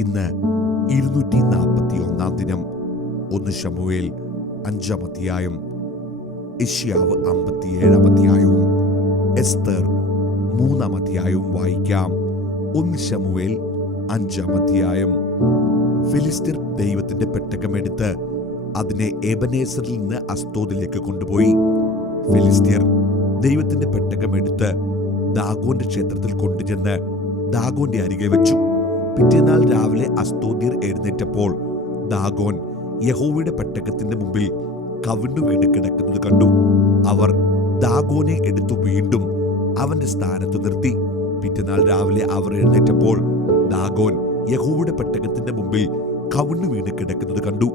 ഇന്ന് 241 ദിനം. 1 ശമൂവേൽ 5 അധ്യായം, യെശയ്യാവ് 57 അധ്യായവും എസ്തർ 3 അധ്യായവും വായിക്കാം. 1 ശമൂവേൽ 5 അധ്യായം. ഫിലിസ്ത്യർ ദൈവത്തിന്റെ പെട്ടകം എടുത്ത് അതിനെ എബനേസറിൽ നിന്ന് അസ്തോദിലേക്ക് കൊണ്ടുപോയി. ഫിലിസ്ത്യർ ദൈവത്തിന്റെ പെട്ടകം എടുത്ത് ദാഗോന്റെ ക്ഷേത്രത്തിൽ കൊണ്ടുചെന്ന് ദാഗോന്റെ അരികെ വെച്ചു. പിറ്റേന്നാൾ രാവിലെ അസ്തോദ്യർ എഴുന്നേറ്റപ്പോൾ ദാഗോൻ യഹോവയുടെ പെട്ടകത്തിന്റെ മുമ്പിൽ കവിണ്ണു വീണ് കിടക്കുന്നത് കണ്ടു. അവർ ദാഗോനെ എടുത്തു വീണ്ടും അവന്റെ സ്ഥാനത്ത് നിർത്തി. പിറ്റേന്നാൾ രാവിലെ അവർ എഴുന്നേറ്റപ്പോൾ ദാഗോൻ യഹോവയുടെ പെട്ടകത്തിന്റെ മുമ്പിൽ കവിണ്ണു വീണ് കിടക്കുന്നത് കണ്ടു.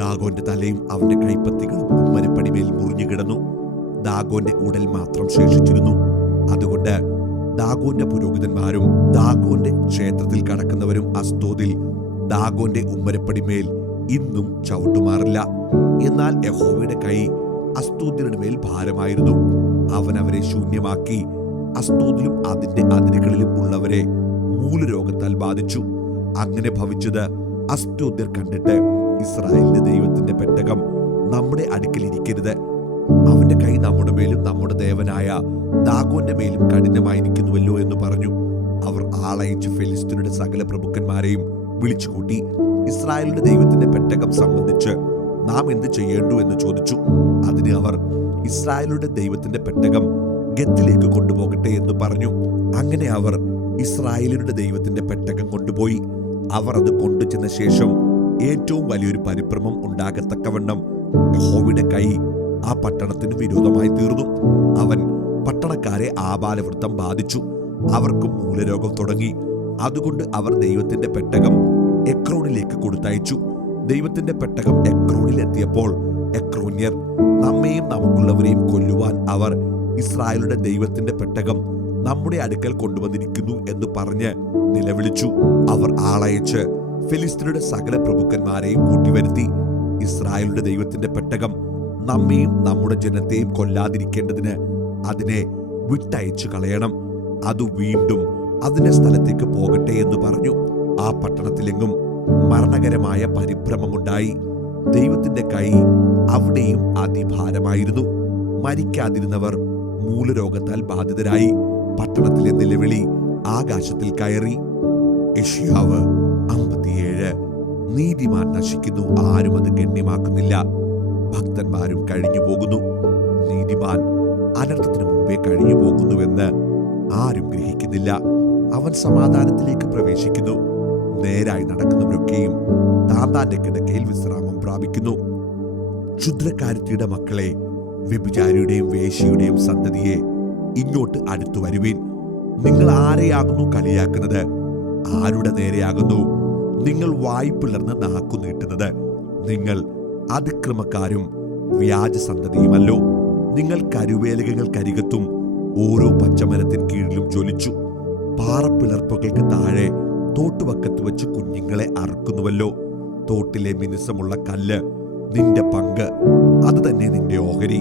ദാഗോന്റെ തലയും അവന്റെ കൈപ്പത്തികളും ഉമ്മരപ്പടിമേൽ മുറിഞ്ഞു കിടന്നു. ദാഗോന്റെ ഉടൽ മാത്രം ശേഷിച്ചിരുന്നു. അതുകൊണ്ട് ദാഗോന്റെ പുരോഹിതന്മാരും ദാഗോന്റെ ക്ഷേത്രത്തിൽ കടക്കുന്നവരും അസ്തോദിൽ ദാഗോന്റെ ഉമ്മരപ്പടിമേൽ ഇന്നും ചവിട്ടുമാറില്ല. എന്നാൽ യഹോവയുടെ കൈ അസ്തോദ്യരുടെ മേൽ ഭാരമായിരുന്നു. അവൻ അവരെ ശൂന്യമാക്കി. അസ്തോദിലും അതിന്റെ അതിരുകളിലും ഉള്ളവരെ മൂലരോഗത്താൽ ബാധിച്ചു. അങ്ങനെ ഭവിച്ചത് അസ്തോദ്യർ കണ്ടിട്ട്, ഇസ്രായേലിന്റെ ദൈവത്തിന്റെ പെട്ടകം നമ്മുടെ അടുക്കൽ ഇരിക്കരുത്, അവന്റെ കൈ നമ്മുടെ മേലും നമ്മുടെ ദേവനായ ദാഗോന്റെ മേലും കഠിനമായിരിക്കുന്നുവല്ലോ എന്ന് പറഞ്ഞു. അവർ ആളയച്ച് ഫെലിസ്ത്യരുടെ സകല പ്രഭുക്കന്മാരെയും വിളിച്ചുകൂട്ടി. ഇസ്രായേലിന്റെ ദൈവത്തിന്റെ പെട്ടകം സംബന്ധിച്ച് നാം എന്ത് ചെയ്യേണ്ടു എന്ന് ചോദിച്ചു. അതിന് അവർ, ഇസ്രായേലിന്റെ ദൈവത്തിന്റെ പെട്ടകം ഗത്തിലേക്ക് കൊണ്ടുപോകട്ടെ എന്ന് പറഞ്ഞു. അങ്ങനെ അവർ ഇസ്രായേലിന്റെ ദൈവത്തിന്റെ പെട്ടകം കൊണ്ടുപോയി. അവർ അത് കൊണ്ടുചെന്ന ശേഷം ഏറ്റവും വലിയൊരു പരിഭ്രമം ഉണ്ടാകത്തക്കവണ്ണം യഹോവയുടെ കൈ ആ പട്ടണത്തിന് വിരോധമായി തീർന്നു. അവൻ പട്ടണക്കാരെ ആബാലവൃത്തം ബാധിച്ചു. അവർക്കും മൂലരോഗം തുടങ്ങി. അതുകൊണ്ട് അവർ ദൈവത്തിന്റെ പെട്ടകം എക്രോണിലേക്ക് കൊടുത്തയച്ചു. ദൈവത്തിന്റെ പെട്ടകം എക്രോണിൽ എത്തിയപ്പോൾ എക്രോന്യർ, നമ്മെയും നമുക്കുള്ളവരെയും കൊല്ലുവാൻ അവർ ഇസ്രായേലുടെ ദൈവത്തിന്റെ പെട്ടകം നമ്മുടെ അടുക്കൽ കൊണ്ടുവന്നിരിക്കുന്നു എന്ന് പറഞ്ഞ് നിലവിളിച്ചു. അവർ ആളയച്ച് ഫിലിസ്ത്യരുടെ സകല പ്രഭുക്കന്മാരെയും കൂട്ടിവരുത്തി. ഇസ്രായേലുടെ ദൈവത്തിന്റെ പെട്ടകം നമ്മെയും നമ്മുടെ ജനത്തെയും കൊല്ലാതിരിക്കേണ്ടതിന് അതിനെ വിട്ടയച്ചു കളയണം. അത് വീണ്ടും അതിന്റെ സ്ഥലത്തേക്ക് പോകട്ടെ എന്ന് പറഞ്ഞു. ആ പട്ടണത്തിലെങ്ങും മരണകരമായ പരിഭ്രമമുണ്ടായി. ദൈവത്തിന്റെ കൈ അവിടെയും അതിഭാരമായിരുന്നു. മരിക്കാതിരുന്നവർ മൂലരോഗത്താൽ ബാധിതരായി. പട്ടണത്തിലെ നിലവിളി ആകാശത്തിൽ കയറി. യെശയ്യാവ് 57. നീതിമാൻ നശിക്കുന്നു, ആരും അത് ഗണ്യമാക്കുന്നില്ല. ഭക്തന്മാരും കഴിഞ്ഞു പോകുന്നു. നീതിമാൻ അനർത്ഥത്തിന് മുമ്പേ കഴിഞ്ഞു പോകുന്നുവെന്ന് ആരും ഗ്രഹിക്കുന്നില്ല. അവൻ സമാധാനത്തിലേക്ക് പ്രവേശിക്കുന്നു. നേരായി നടക്കുന്നവരൊക്കെയും താന്താന്റെ കിടക്കയിൽ വിശ്രാമം പ്രാപിക്കുന്നു. ക്ഷുദ്രക്കാരത്തിയുടെ മക്കളെ, വ്യഭിചാരിയുടെയും വേശ്യയുടെയും സന്തതിയെ, ഇങ്ങോട്ട് അടുത്തു വരുവീൻ. നിങ്ങൾ ആരെയാകുന്നു കളിയാക്കുന്നത്? ആരുടെ നേരെയാകുന്നു നിങ്ങൾ വായ് പിളർന്ന് നാക്കു നീട്ടുന്നത്? നിങ്ങൾ അതിക്രമക്കാരും വ്യാജസന്തതിയുമല്ലോ. നിങ്ങൾ കരുവേലകങ്ങൾക്കരികത്തും ഓരോ പച്ചമരത്തിൻ കീഴിലും ജ്വലിച്ചു. പാറപ്പിളർപ്പുകൾക്ക് താഴെ തോട്ടുവക്കത്ത് വെച്ച് കുഞ്ഞുങ്ങളെ അറുക്കുന്നുവല്ലോ. തോട്ടിലെ മിനുസമുള്ള കല്ല് നിന്റെ പങ്ക്, അത് തന്നെ നിന്റെ ഓഹരി.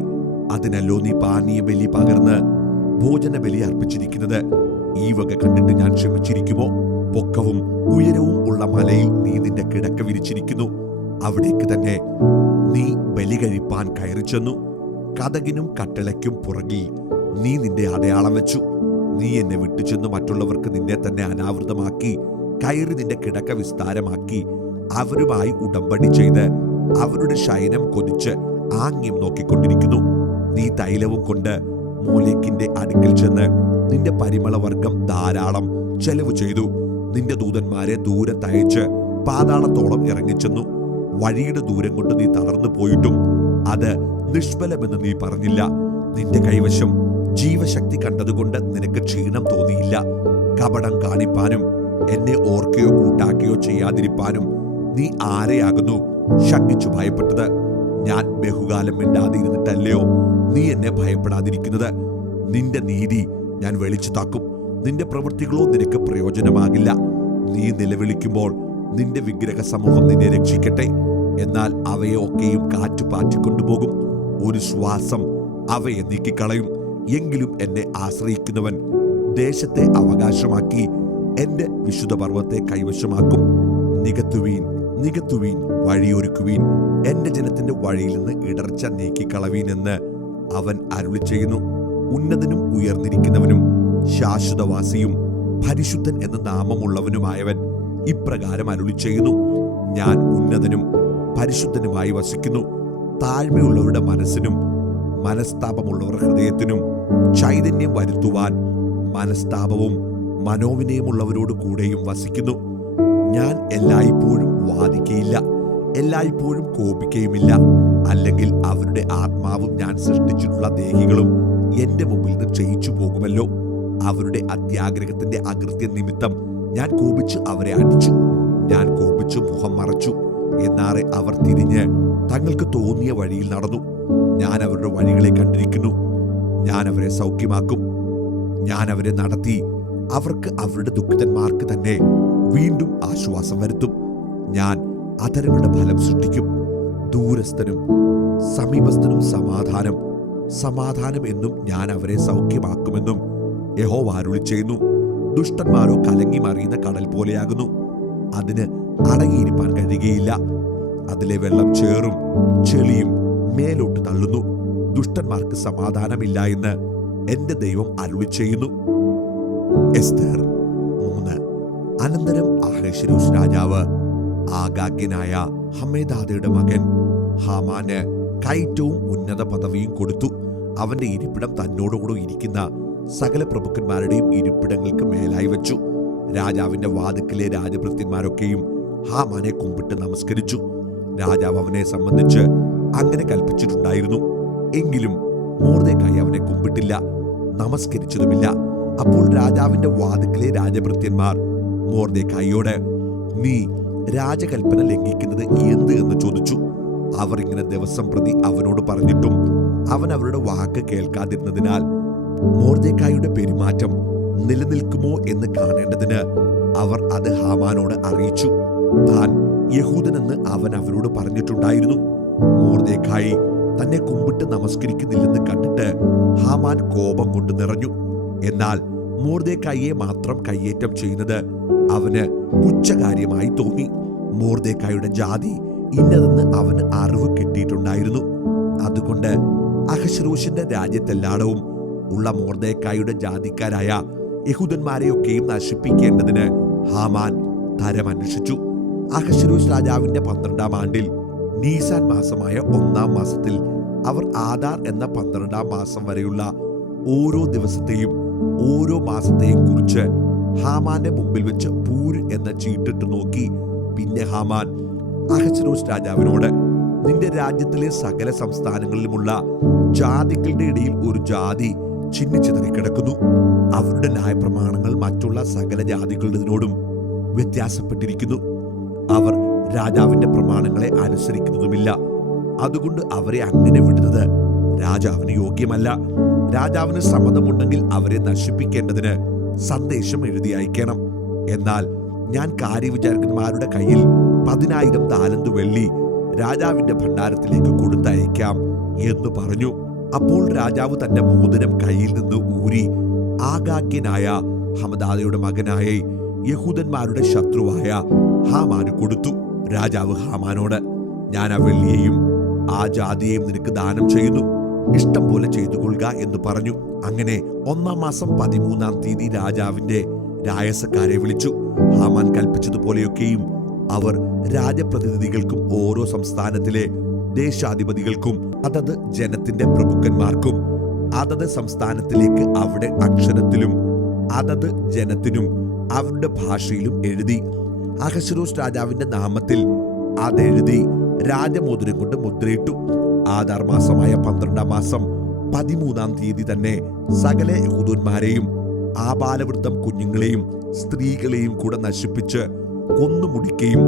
അതിനല്ലോ നീ പാനീയ ബലി പകർന്ന് ഭോജന ബലി അർപ്പിച്ചിരിക്കുന്നത്. ഈ വക കണ്ടിട്ട് ഞാൻ ക്ഷമിച്ചിരിക്കുമോ? പൊക്കവും ഉയരവും ഉള്ള മലയിൽ നീ നിന്റെ കിടക്ക വിരിച്ചിരിക്കുന്നു. അവിടേക്ക് തന്നെ നീ ബലി കഴിപ്പാൻ കയറി ചെന്നു. കതകിനും കട്ടളയ്ക്കും പുറകിൽ നീ നിന്റെ അടയാളം വെച്ചു. നീ എന്നെ വിട്ടുചെന്ന് മറ്റുള്ളവർക്ക് നിന്നെ തന്നെ അനാവൃതമാക്കി കയറി നിന്റെ കിടക്ക വിസ്താരമാക്കി അവരുമായി ഉടമ്പടി ചെയ്ത് അവരുടെ ശയനം കൊതിച്ച് ആംഗ്യം നോക്കിക്കൊണ്ടിരിക്കുന്നു. നീ തൈലവും കൊണ്ട് മോലേക്കിന്റെ അടുക്കൽ ചെന്ന് നിന്റെ പരിമളവർഗം ധാരാളം ചെലവ് ചെയ്തു. നിന്റെ ദൂതന്മാരെ ദൂരത്തയച്ച് പാതാളത്തോളം ഇറങ്ങിച്ചെന്നു. വഴിയുടെ ദൂരം കൊണ്ട് നീ തളർന്നു പോയിട്ടും അത് നിഷ്ഫലമെന്ന് നീ പറഞ്ഞില്ല. നിന്റെ കൈവശം ജീവശക്തി കണ്ടതുകൊണ്ട് നിനക്ക് ക്ഷീണം തോന്നിയില്ല. കപടം കാണിപ്പാനും എന്നെ ഓർക്കുകയോ കൂട്ടാക്കുകയോ ചെയ്യാതിരിപ്പാനും നീ ആരെയാകുന്നു ശങ്കിച്ചു ഭയപ്പെട്ടത്? ഞാൻ ബഹുകാലം മിണ്ടാതിരുന്നിട്ടല്ലയോ നീ എന്നെ ഭയപ്പെടാതിരിക്കുന്നത്? നിന്റെ നീതി ഞാൻ വെളിച്ചു താക്കും. നിന്റെ പ്രവൃത്തികളോ നിനക്ക് പ്രയോജനമാകില്ല. നീ നിലവിളിക്കുമ്പോൾ നിന്റെ വിഗ്രഹ സമൂഹം നിന്നെ രക്ഷിക്കട്ടെ. എന്നാൽ അവയെ ഒക്കെയും കാറ്റു പാറ്റിക്കൊണ്ടുപോകും. ഒരു ശ്വാസം അവയെ നീക്കിക്കളയും. എങ്കിലും എന്നെ ആശ്രയിക്കുന്നവൻ ദേശത്തെ അവകാശമാക്കി എന്റെ വിശുദ്ധ പർവ്വത്തെ കൈവശമാക്കും. നികത്തുവീൻ, നികത്തുവീൻ, വഴിയൊരുക്കുവീൻ, എന്റെ ജനത്തിന്റെ വഴിയിൽ നിന്ന് ഇടർച്ച നീക്കിക്കളവീൻ എന്ന് അവൻ അരുളി ചെയ്യുന്നു. ഉന്നതനും ഉയർന്നിരിക്കുന്നവനും ശാശ്വതവാസിയും പരിശുദ്ധൻ എന്ന നാമമുള്ളവനുമായവൻ ഇപ്രകാരം അരുളി ചെയ്യുന്നു: ഞാൻ ഉന്നതനും പരിശുദ്ധനുമായി വസിക്കുന്നു. താഴ്മയുള്ളവരുടെ മനസ്സിനും മനസ്താപമുള്ളവർ ഹൃദയത്തിനും ചൈതന്യം വരുത്തുവാൻ മനസ്താപവും മനോവിനയമുള്ളവരോട് കൂടെയും വസിക്കുന്നു. ഞാൻ എല്ലായ്പ്പോഴും വാദിക്കയില്ല, എല്ലായ്പ്പോഴും കോപിക്കുകയുമില്ല. അല്ലെങ്കിൽ അവരുടെ ആത്മാവും ഞാൻ സൃഷ്ടിച്ചിട്ടുള്ള ദേഹികളും എന്റെ മുമ്പിൽ നിന്ന് ക്ഷയിച്ചു പോകുമല്ലോ. അവരുടെ അത്യാഗ്രഹത്തിന്റെ അകൃത്യ നിമിത്തം ഞാൻ കോപിച്ച് അവരെ അടിച്ചു. ഞാൻ കോപിച്ചു മുഖം മറച്ചു. എന്നാറെ അവർ തിരിഞ്ഞ് തങ്ങൾക്ക് തോന്നിയ വഴിയിൽ നടന്നു. ഞാൻ അവരുടെ വഴികളെ കണ്ടിരിക്കുന്നു. ഞാൻ അവരെ സൗഖ്യമാക്കും. ഞാൻ അവരെ നടത്തി അവർക്ക് അവരുടെ ദുഃഖിതന്മാർക്ക് തന്നെ വീണ്ടും ആശ്വാസം വരുത്തും. ഞാൻ അധരങ്ങളുടെ ഫലം സൃഷ്ടിക്കും. ദൂരസ്ഥനും സമീപസ്ഥനും സമാധാനം, സമാധാനം എന്നും ഞാൻ അവരെ സൗഖ്യമാക്കുമെന്നും യഹോവ അരുളി ചെയ്യുന്നു. ദുഷ്ടന്മാരോ കലങ്ങി മറിയുന്ന കടൽ പോലെയാകുന്നു. അതിന് അടങ്ങിയിരിപ്പാൻ കഴിയുകയില്ല. അതിലെ വെള്ളം ചേറും ചെളിയും മേലോട്ട് തള്ളുന്നു. ദുഷ്ടന്മാർക്ക് സമാധാനമില്ല എന്ന് എന്റെ ദൈവം അരുളി ചെയ്യുന്നു. എസ്തർ 3. അനന്തരം അഹശ്വേരോശ് രാജാവ് ആഗാഗ്യനായ ഹമ്മേദാദയുടെ മകൻ ഹാമാന് കയറ്റവും ഉന്നത പദവിയും കൊടുത്തു. അവന്റെ ഇരിപ്പിടം തന്നോടുകൂടെ ഇരിക്കുന്ന സകല പ്രഭുക്കന്മാരുടെയും ഇരിപ്പിടങ്ങൾക്ക് മേലായി വെച്ചു. രാജാവിന്റെ വാതിക്കലെ രാജഭൃത്യന്മാരൊക്കെയും ഹാമാനെ കുമ്പിട്ട് നമസ്കരിച്ചു. രാജാവ് അവനെ സംബന്ധിച്ച് അങ്ങനെ കൽപ്പിച്ചിട്ടുണ്ടായിരുന്നു. എങ്കിലും മൊർദെഖായി അവനെ കുമ്പിട്ടില്ല, നമസ്കരിച്ചതുമില്ല. അപ്പോൾ രാജാവിന്റെ വാതിക്കലെ രാജഭൃത്യന്മാർ മൊർദെഖായിയോട്, നീ രാജകൽപ്പന ലംഘിക്കുന്നത് എന്ത് എന്ന് ചോദിച്ചു. അവർ ഇങ്ങനെ ദിവസം പ്രതി അവനോട് പറഞ്ഞിട്ടും അവൻ അവരുടെ വാക്ക് കേൾക്കാതിരുന്നതിനാൽ മൊർദെഖായിയുടെ പെരുമാറ്റം നിലനിൽക്കുമോ എന്ന് കാണേണ്ടതിന് അവർ അത് ഹാമാനോട് അറിയിച്ചു. താൻ യഹൂദനെന്ന് അവൻ അവരോട് പറഞ്ഞിട്ടുണ്ടായിരുന്നു. മൊർദെഖായി തന്നെ കുമ്പിട്ട് നമസ്കരിക്കുന്നില്ലെന്ന് കണ്ടിട്ട് ഹാമാൻ കോപം കൊണ്ട് നിറഞ്ഞു. എന്നാൽ മൊർദെഖായിയെ മാത്രം കയ്യേറ്റം ചെയ്യുന്നത് അവന് പുച്ഛകാര്യമായി തോന്നി. മൊർദെഖായിയുടെ ജാതി ഇന്നതെന്ന് അവന് അറിവ് കിട്ടിയിട്ടുണ്ടായിരുന്നു. അതുകൊണ്ട് അഹശ്വേരോശിന്റെ രാജ്യത്തെല്ലായിടവും ഉള്ള മൊർദെഖായിയുടെ ജാതിക്കാരായ യഹൂദന്മാരെയൊക്കെയും നശിപ്പിക്കേണ്ടതിന് ഹാമാൻ തരമന്വേഷിച്ചു. അഹശ്വേരോശ് രാജാവിന്റെ 12-ാം ആണ്ടിൽ നീസാൻ മാസമായ 1-ാം മാസത്തിൽ അവർ ആദാർ എന്ന 12-ാം മാസം വരെയുള്ള ഓരോ ദിവസത്തെയും ഓരോ മാസത്തെയും കുറിച്ച് ഹാമാന്റെ മുമ്പിൽ വെച്ച് പൂര് എന്ന ചീട്ടിട്ട് നോക്കി. പിന്നെ ഹാമാൻ അഹശ്വേരോശ് രാജാവിനോട്, നിന്റെ രാജ്യത്തിലെ സകല സംസ്ഥാനങ്ങളിലുമുള്ള ജാതികളുടെ ഇടയിൽ ഒരു ജാതി ചിന്നിച്ചിതറിക്കിടക്കുന്നു. അവരുടെ ന്യായപ്രമാണങ്ങൾ മറ്റുള്ള സകല ജാതികളുടേതിനോടും വ്യത്യാസപ്പെട്ടിരിക്കുന്നു. അവർ രാജാവിന്റെ പ്രമാണങ്ങളെ അനുസരിക്കുന്നതുമില്ല. അതുകൊണ്ട് അവരെ അങ്ങനെ വിടുന്നത് രാജാവിന് യോഗ്യമല്ല. രാജാവിന് സമ്മതമുണ്ടെങ്കിൽ അവരെ നശിപ്പിക്കേണ്ടതിന് സന്ദേശം എഴുതി അയക്കണം. എന്നാൽ ഞാൻ കാര്യവിചാരകന്മാരുടെ കയ്യിൽ 10,000 താലന്ത് വെള്ളി രാജാവിന്റെ ഭണ്ഡാരത്തിലേക്ക് കൊടുത്തയക്കാം എന്ന് പറഞ്ഞു. അപ്പോൾ രാജാവ് തന്റെ മോതിരം കയ്യിൽ നിന്ന് ഊരി ആഗാഗ്യനായ ഹമ്മദാദയുടെ മകനായ യഹൂദന്മാരുടെ ശത്രുവായ ഹാമാന് കൊടുത്തു. രാജാവ് ഹാമാനോട്, ഞാൻ ആ വെള്ളിയെയും ആ ജാതിയെയും നിനക്ക് ദാനം ചെയ്യുന്നു, ഇഷ്ടം പോലെ ചെയ്തുകൊള്ളുക എന്ന് പറഞ്ഞു. അങ്ങനെ 1-ാം മാസം 13-ാം തീയതി രാജാവിന്റെ രായസക്കാരെ വിളിച്ചു. ഹാമാൻ കൽപ്പിച്ചതുപോലെയൊക്കെയും അവർ രാജപ്രതിനിധികൾക്കും ഓരോ സംസ്ഥാനത്തിലെ ദേശാധിപതികൾക്കും അതത് ജനത്തിന്റെ പ്രഭുക്കന്മാർക്കും അതത് സംസ്ഥാനത്തിലേക്ക് അവിടെ അക്ഷരത്തിലും അതത് ജനത്തിനും അവരുടെ ഭാഷയിലും എഴുതി. അഹശ്വേരോശ് രാജാവിന്റെ നാമത്തിൽ അതെഴുതി രാജമോതിരം കൊണ്ട് മുദ്രയിട്ടു. ആദാർ മാസമായ 12-ാം മാസം 13-ാം തീയതി തന്നെ സകല യഹൂദന്മാരെയും ആബാലവൃദ്ധം കുഞ്ഞുങ്ങളെയും സ്ത്രീകളെയും കൂടെ നശിപ്പിച്ച് കൊന്നുമുടിക്കുകയും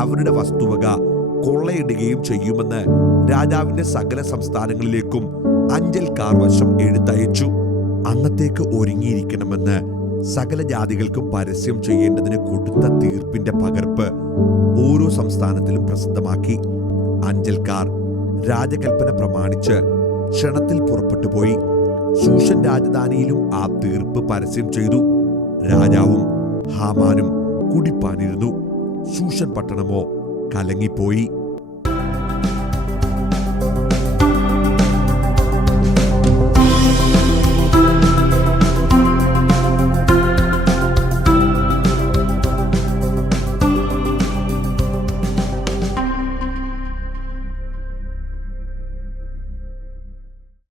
അവരുടെ വസ്തുവക കൊള്ളയിടുകയും ചെയ്യുമെന്ന് രാജാവിന്റെ സകല സംസ്ഥാനങ്ങളിലേക്കും അഞ്ചൽക്കാർ വശം എഴുത്തയച്ചു. അന്നത്തേക്ക് ഒരുങ്ങിയിരിക്കണമെന്ന് സകല ജാതികൾക്കും പരസ്യം ചെയ്യേണ്ടതിന് കൊടുത്ത തീർപ്പിന്റെ പകർപ്പ് ഓരോ സംസ്ഥാനത്തിലും പ്രസിദ്ധമാക്കി. അഞ്ചൽക്കാർ രാജകൽപ്പന പ്രമാണിച്ച് ക്ഷണത്തിൽ പുറപ്പെട്ടുപോയി. ശൂഷൻ രാജധാനിയിലും ആ തീർപ്പ് പരസ്യം ചെയ്തു. രാജാവും ഹാമാനും കുടിപ്പാനിരുന്നു. ശൂഷൻ പട്ടണമോ കലങ്ങിപ്പോയി.